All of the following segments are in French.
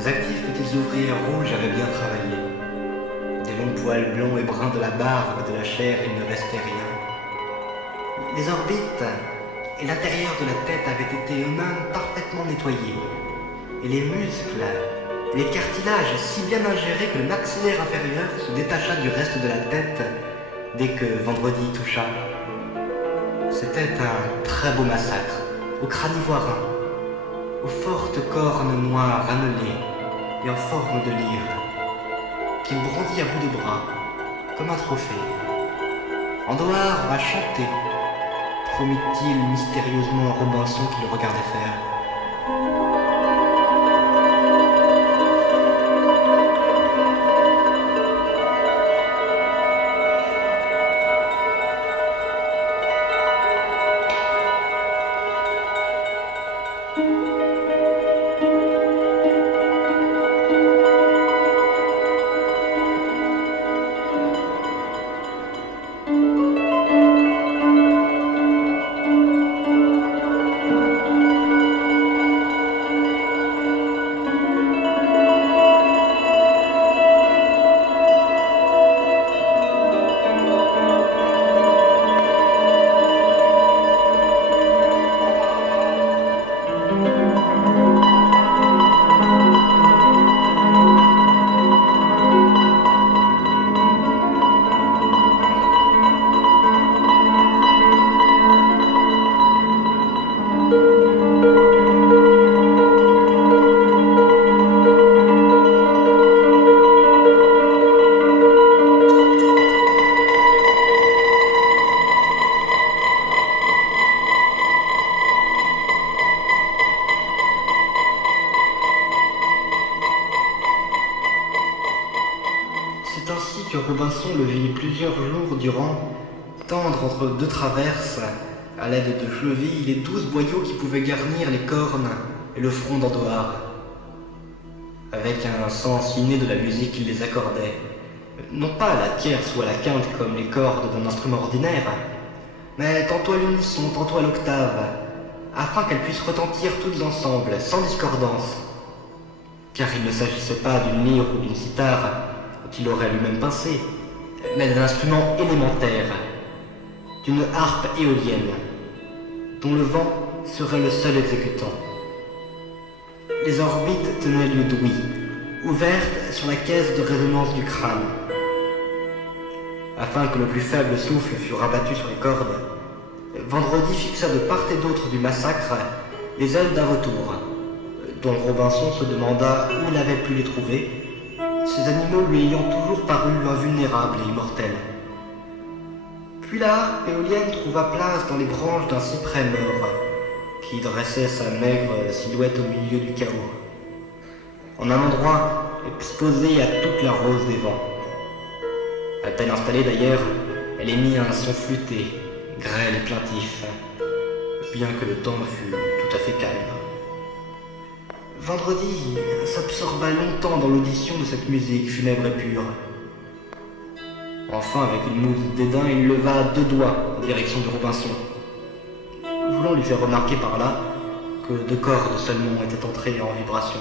Les actifs petits ouvriers rouges avaient bien travaillé. Des longs poils blonds et bruns de la barbe, de la chair, il ne restait rien. Les orbites et l'intérieur de la tête avaient été eux-mêmes parfaitement nettoyés. Et les muscles et les cartilages si bien ingérés que le maxillaire inférieur se détacha du reste de la tête dès que vendredi toucha. C'était un très beau massacre, au crâne ivoirin, aux fortes cornes noires annelées et en forme de lyre, qu'il brandit à bout de bras, comme un trophée. Andoar va chanter, promit-il mystérieusement à Robinson qui le regardait faire. C'est ainsi que Robinson le vit plusieurs jours durant tendre entre deux traverses, à l'aide de chevilles, les 12 boyaux qui pouvaient garnir les cornes et le front d'Andoar. Avec un sens inné de la musique, il les accordait, non pas à la tierce ou à la quinte comme les cordes d'un instrument ordinaire, mais tantôt à l'unisson, tantôt à l'octave, afin qu'elles puissent retentir toutes ensemble, sans discordance. Car il ne s'agissait pas d'une lyre ou d'une cithare, qu'il aurait lui-même pincé, mais d'un instrument élémentaire, d'une harpe éolienne, dont le vent serait le seul exécutant. Les orbites tenaient lieu d'ouïe, ouvertes sur la caisse de résonance du crâne. Afin que le plus faible souffle fût rabattu sur les cordes, Vendredi fixa de part et d'autre du massacre les ailes d'un vautour, dont Robinson se demanda où il avait pu les trouver, ces animaux lui ayant toujours paru invulnérables et immortels. Puis la harpe éolienne trouva place dans les branches d'un cyprès mort, qui dressait sa maigre silhouette au milieu du chaos, en un endroit exposé à toute la rose des vents. À peine installée d'ailleurs, elle émit un son flûté, grêle et plaintif, bien que le temps fût tout à fait calme. Vendredi s'absorba longtemps dans l'audition de cette musique funèbre et pure. Enfin, avec une moue de dédain, il leva 2 doigts en direction de Robinson, voulant lui faire remarquer par là que 2 cordes seulement étaient entrées en vibration.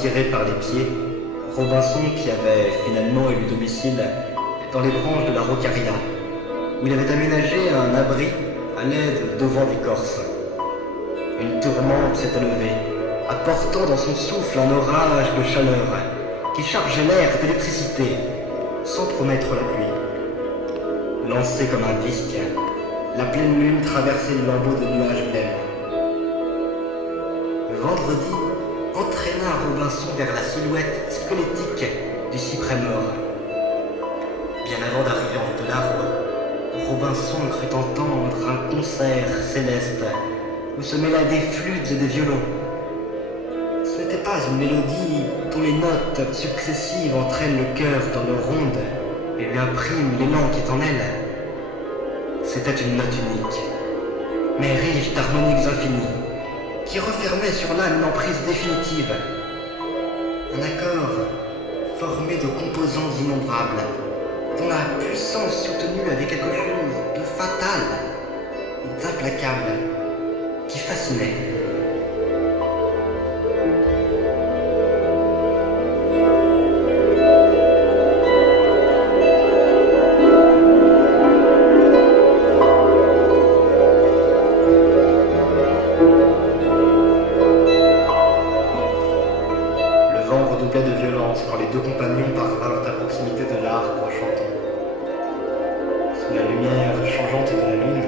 tiré par les pieds, Robinson, qui avait finalement élu domicile dans les branches de la Roccaria, où il avait aménagé un abri à l'aide d'auvents d'écorce. Une tourmente s'était levée, apportant dans son souffle un orage de chaleur qui chargeait l'air d'électricité, sans promettre la pluie. Lancée comme un disque, la pleine lune traversait le lambeau de nuages blêmes. Vendredi entraîna Robinson vers la silhouette squelettique du cyprès mort. Bien avant d'arriver en haut de l'arbre, Robinson crut entendre un concert céleste où se mêlaient des flûtes et des violons. Ce n'était pas une mélodie dont les notes successives entraînent le cœur dans leur ronde et lui impriment l'élan qui est en elle. C'était une note unique, mais riche d'harmoniques infinies, qui refermait sur l'âme une emprise définitive. Un accord formé de composants innombrables, dont la puissance soutenue avait quelque chose de fatal et d'implacable, qui fascinait. Le vent redoublait de violence quand les deux compagnons parvinrent à proximité de l'arbre en chantant. Sous la lumière changeante de la lune,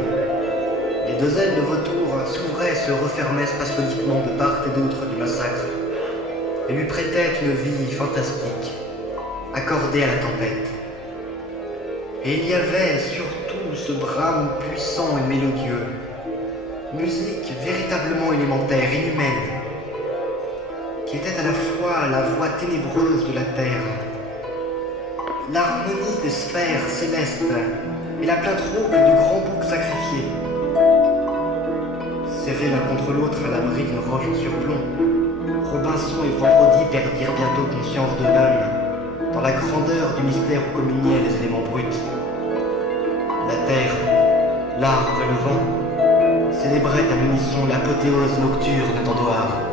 les deux ailes de vautour s'ouvraient et se refermaient spasmodiquement de part et d'autre du massacre et lui prêtaient une vie fantastique, accordée à la tempête. Et il y avait surtout ce brame puissant et mélodieux, musique véritablement élémentaire, inhumaine, qui était à la fois la voix ténébreuse de la terre, l'harmonie des sphères célestes et la plainte-rauque du grand bouc sacrifié. Serrés l'un contre l'autre à l'abri d'une roche en surplomb, Robinson et Vendredi perdirent bientôt conscience d'eux-mêmes dans la grandeur du mystère où communiaient les éléments bruts. La terre, l'arbre et le vent célébraient à l'unisson l'apothéose nocturne d'Andohar.